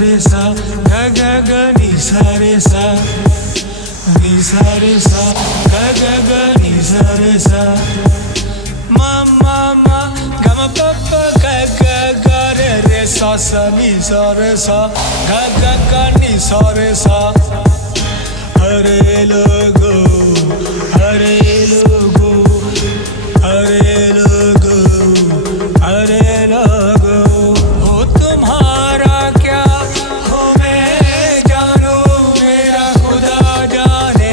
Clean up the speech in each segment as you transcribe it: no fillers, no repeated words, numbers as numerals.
रे सा ग ग ग नि सा रे सा ग ग ग नि सा रे सा मा मा मा ग म प प ग ग ग रे रे सा सा नि सा रे सा ग ग ग नि सा रे सा हरे लोगो हरे लोगो हरे लोगो हरे लोगो हो तुम्हारा क्या हो मैं जानू मेरा खुदा जाने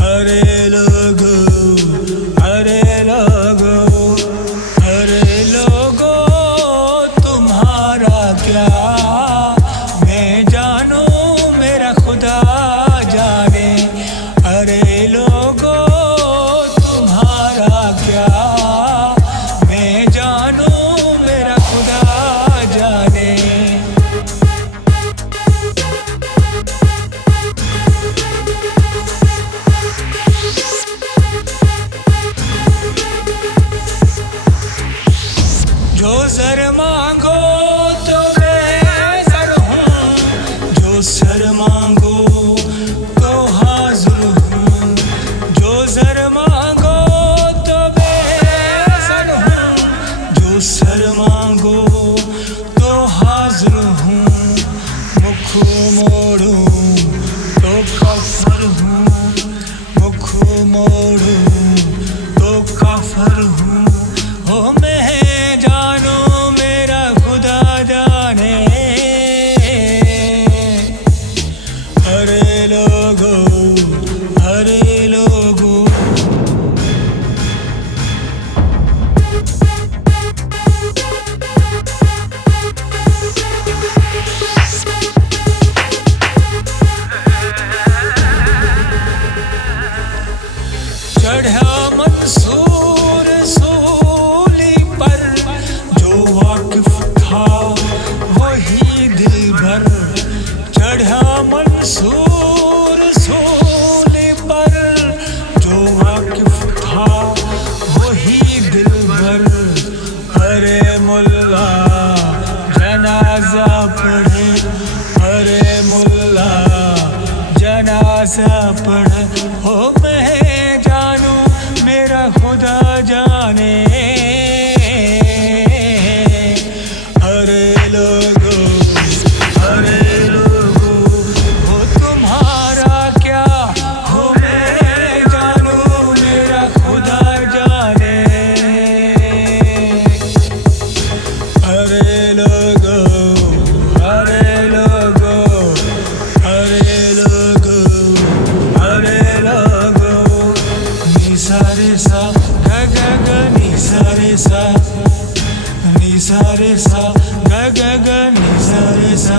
हरे लोगो हरे लोगो हरे लोगो तुम्हारा क्या मैं जानू मेरा खुदा जाने हरे लोगो तुम्हारा क्या मैं जानू मेरा खुदा जाने जो सर मांगो तो मैं सर हूँ जो सर मांगो तो हाजिर हूँ जो सर मांगो तो मैं सर हूँ जो सर मांगो तो हाजिर हूँ मुख मोड़ूं तो काफिर हूँ मुख मोड़ूं तो काफिर हूँ हो मैं जानू मेरा खुदा जाने हरे लोगो हरे लोगो चढ़ा मंसूर सूली पर जो वाकिफ था वही दिलभर चढ़ा मंसूर सूली पर जो वाकिफ था वही दिलभर अरे मुल्ला जनाजा पढ़े अरे मुल्ला जनाजा पढ़े हो मैं जानू मेरा खुदा जाने हरे लोगो हो तुम्हारा क्या हो मैं जानू मेरा खुदा जाने हरे लोगो हरे लोगो हरे लोगो हरे लोगो नि सा रे सा ग ग ग नि सा रे सा ग ग ग नि सा रे सा